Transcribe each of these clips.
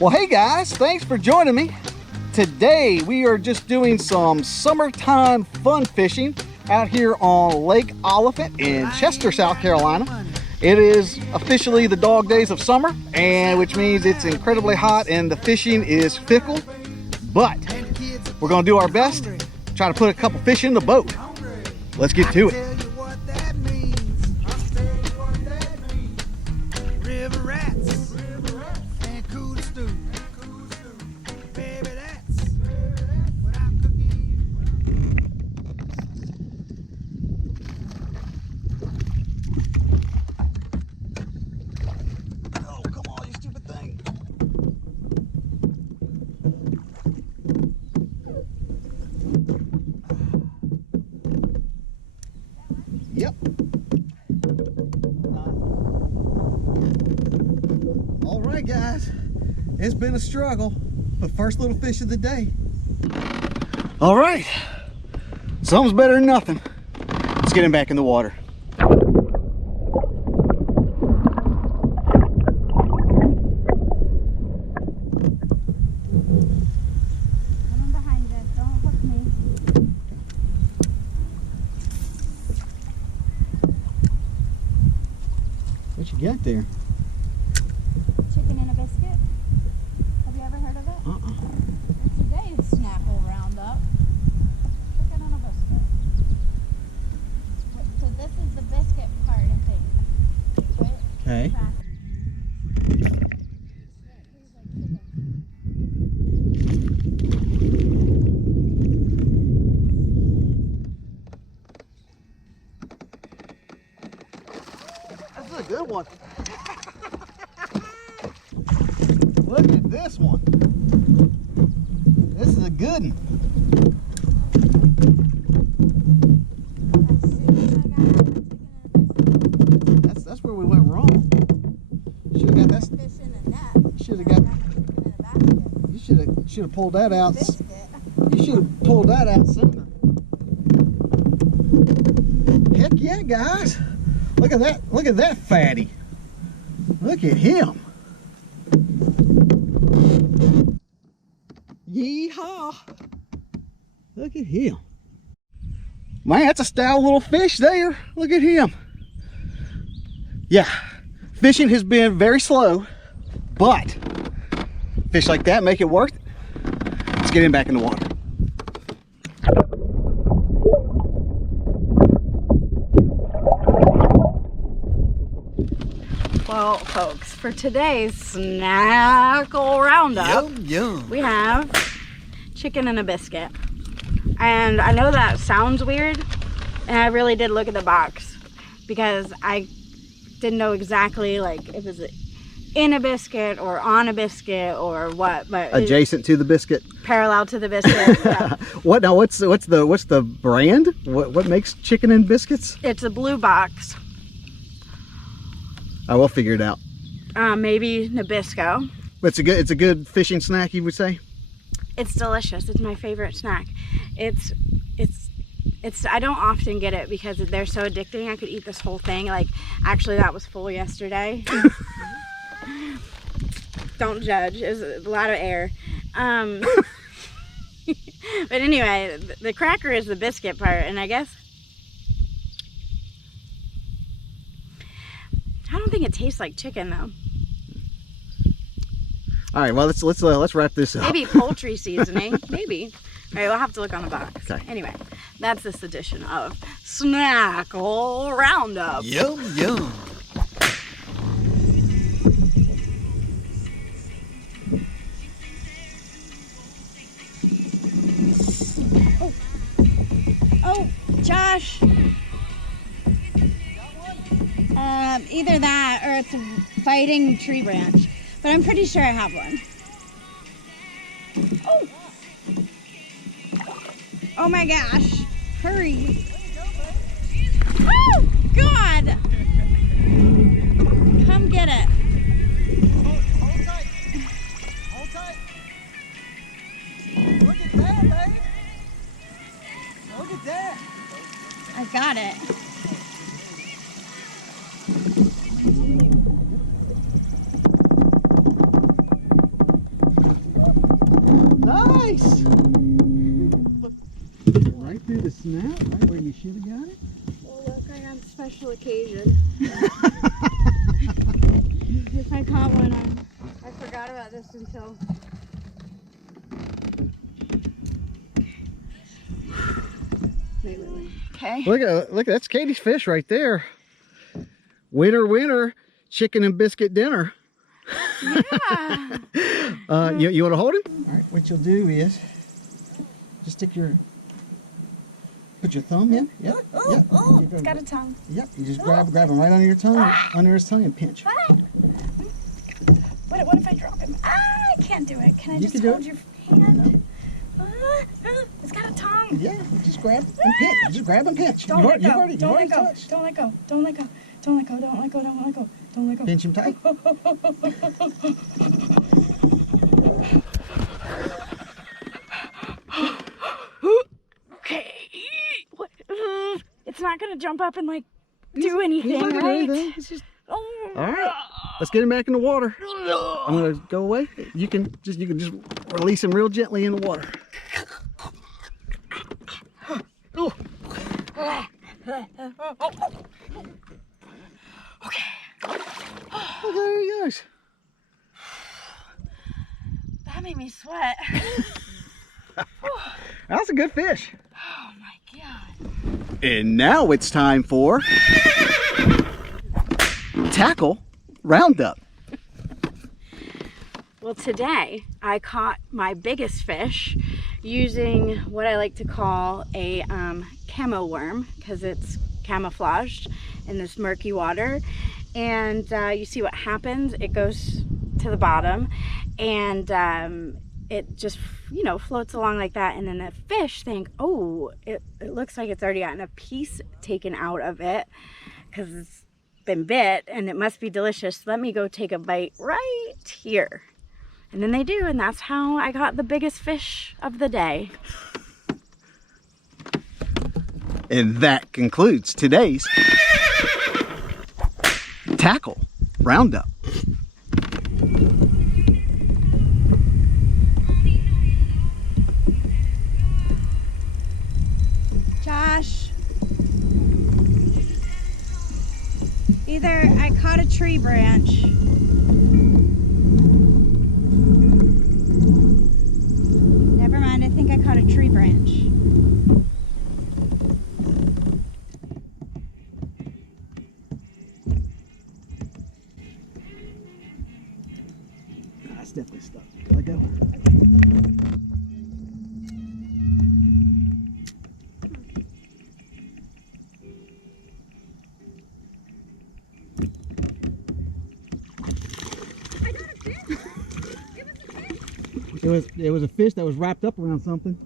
Well, hey guys, thanks for joining me. Today we are just doing some summertime fun fishing out here on Lake Oliphant in Chester, South Carolina. It is officially the dog days of summer, and which means it's incredibly hot and the fishing is fickle, but we're gonna do our best, try to put a couple fish in the boat. Let's get to it. Yep. All right, guys. It's been a struggle, but first little fish of the day. All right. Something's better than nothing. Let's get him back in the water. What you got there? Chicken and a biscuit. Have you ever heard of it? It's today's snackle roundup. Chicken and a biscuit. So this is the biscuit part, I think. Right? Okay. That's a good one. Look at this one. This is a good one. That's where we went wrong. Should have got that fish in a net. Should have got. You should have pulled that out. You should have pulled that out sooner. Heck yeah, guys! Look at that! Look at that fatty! Look at him! Yeehaw! Look at him! Man, that's a stout little fish there. Look at him. Yeah, fishing has been very slow, but fish like that make it worth it. Let's get him back in the water. Well, folks, for today's snackle roundup, we have chicken and a biscuit. And I know that sounds weird, and I really did look at the box because I didn't know exactly like if it was in a biscuit or on a biscuit or what, but adjacent to the biscuit, parallel to the biscuit. Yeah. What now? What's the brand? What makes chicken and biscuits? It's a blue box. I will figure it out. Maybe Nabisco. It's a good fishing snack, you would say? It's delicious. It's my favorite snack. It's I don't often get it because they're so addicting. I could eat this whole thing. Like, actually that was full yesterday. Don't judge. It was a lot of air. But anyway, the cracker is the biscuit part, and I guess I don't think it tastes like chicken though. All right, well let's wrap this up. Maybe poultry seasoning, maybe. All right, we'll have to look on the box. Okay. Anyway, that's this edition of Snackle Roundup. Yum yum. Oh, Josh. Either that or it's a fighting tree branch, but I'm pretty sure I have one. Oh! Oh my gosh! Hurry! Oh God! Come get it! Hold tight! Hold tight! Look at that, baby! Look at that! I got it. snout right where you should have got it. Well, look, I got a special occasion. If I caught one, I forgot about this until... Wait. Okay. Look, that's Katie's fish right there. Winner, chicken and biscuit dinner. Yeah. You want to hold him? All right, what you'll do is just put your thumb in. Yep. Oh, it's got a tongue. Yep, you just grab him right under your tongue, under his tongue, and pinch. What if I drop him? I can't do it. Can I just hold your hand? No. It's got a tongue. Yeah, just grab and pinch. Just grab and pinch. Don't let go. Don't let go. Pinch him tight. Okay. What? It's not gonna jump up and like do anything, right? It's just. All right, let's get him back in the water. I'm gonna go away. You can just release him real gently in the water. Okay. Oh, there he goes. That made me sweat. That's a good fish. Oh my god. And now it's time for tackle roundup. Well, today I caught my biggest fish using what I like to call a camo worm, because it's camouflaged in this murky water. And you see what happens, it goes to the bottom and it just, you know, floats along like that, and then the fish think, oh, it looks like it's already gotten a piece taken out of it because it's been bit and it must be delicious. Let me go take a bite right here. And then they do, and that's how I got the biggest fish of the day. And that concludes today's tackle roundup. Josh, either I caught a tree branch. Never mind, I think I caught a tree branch. That's definitely stuck. Let go. It was a fish that was wrapped up around something.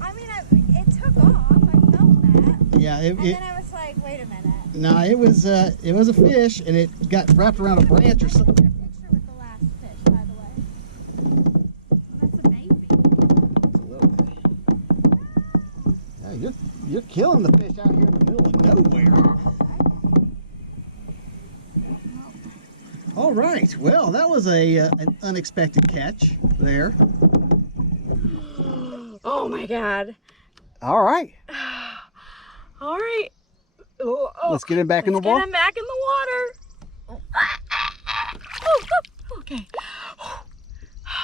I mean, it took off. I felt that. Yeah. And then I was like, wait a minute. No, it was a fish, and it got wrapped around a branch or something. I took a picture with the last fish, by the way. Well, that's a baby. It's a little fish. Yeah, you're killing the fish out here in the middle of nowhere. All right, well, that was an unexpected catch there. Oh my god. All right. All right. Let's get him back in the water. Get him back in the water. Okay.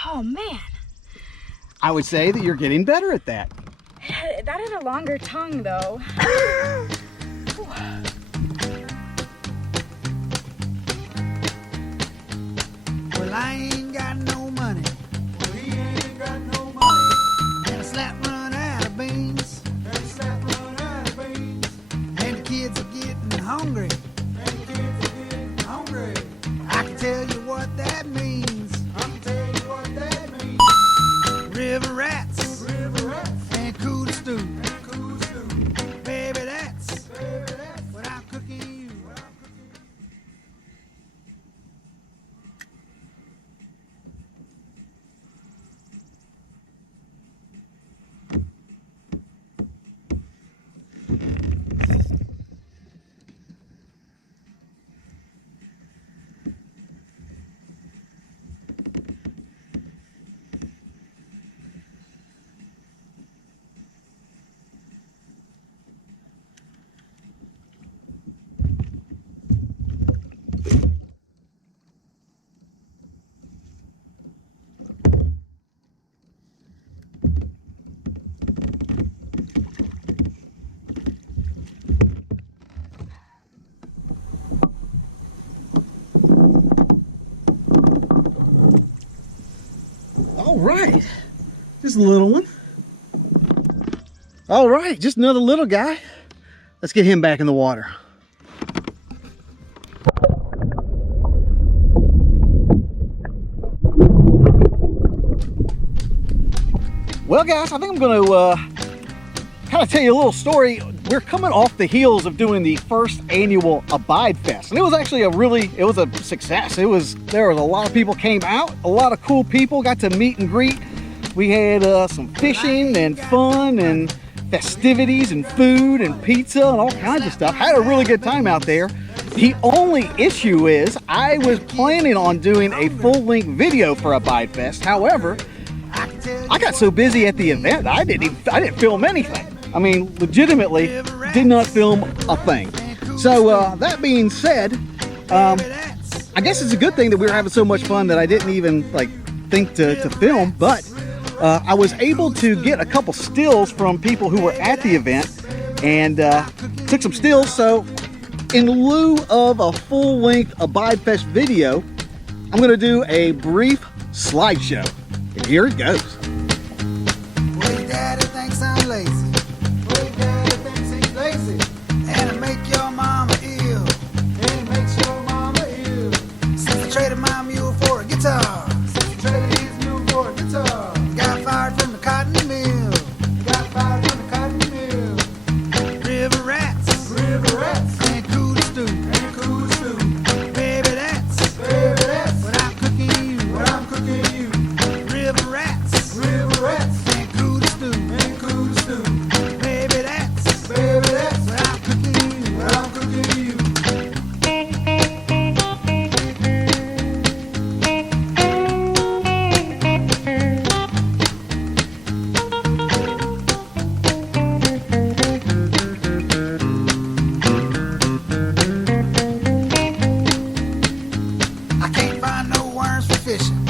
Oh man. I would say that you're getting better at that. That had a longer tongue though. Well, I ain't got no money. Well, he ain't got no money. And a slap run out of beans. And a slap run out of beans. And the kids are getting hungry. And the kids are getting hungry. I can tell you what that means. I can tell you what that means. River rats. River rats. And cool stew. And cool stew. Baby, that's what I'm cooking you. right. Just a little one. All right, just another little guy. Let's get him back in the water. Well, guys, I think I'm going to kind of tell you a little story. We're coming off the heels of doing the first annual Abide Fest, and it was actually it was a success. There was a lot of people came out, a lot of cool people got to meet and greet. We had some fishing and fun and festivities and food and pizza and all kinds of stuff. Had a really good time out there. The only issue is I was planning on doing a full-length video for Abide Fest. However, I got so busy at the event, I didn't film anything. I mean, legitimately did not film a thing. So that being said, I guess it's a good thing that we were having so much fun that I didn't even think to film, but I was able to get a couple stills from people who were at the event and took some stills. So in lieu of a full-length Abide Fest video, I'm going to do a brief slideshow. And here it goes. Well, daddy thinks I'm lazy. Well, daddy thinks he's lazy. And it make your mama ill. And it makes your mama ill. Since I traded my mule for a guitar. Since I traded his mule for a guitar. Got fired from the cotton mill. Got fired from the cotton mill. River rats. River rats. Ain't cool to stew. Ain't cool to stew. Baby that's. Baby that's. What I'm cooking you. What I'm cooking you. River rats. River rats. Ain't cool to stew. Ain't cool to stew. Baby that's. Baby that's. What I'm cooking you. What I'm cooking you. I can't find no worms for fishing.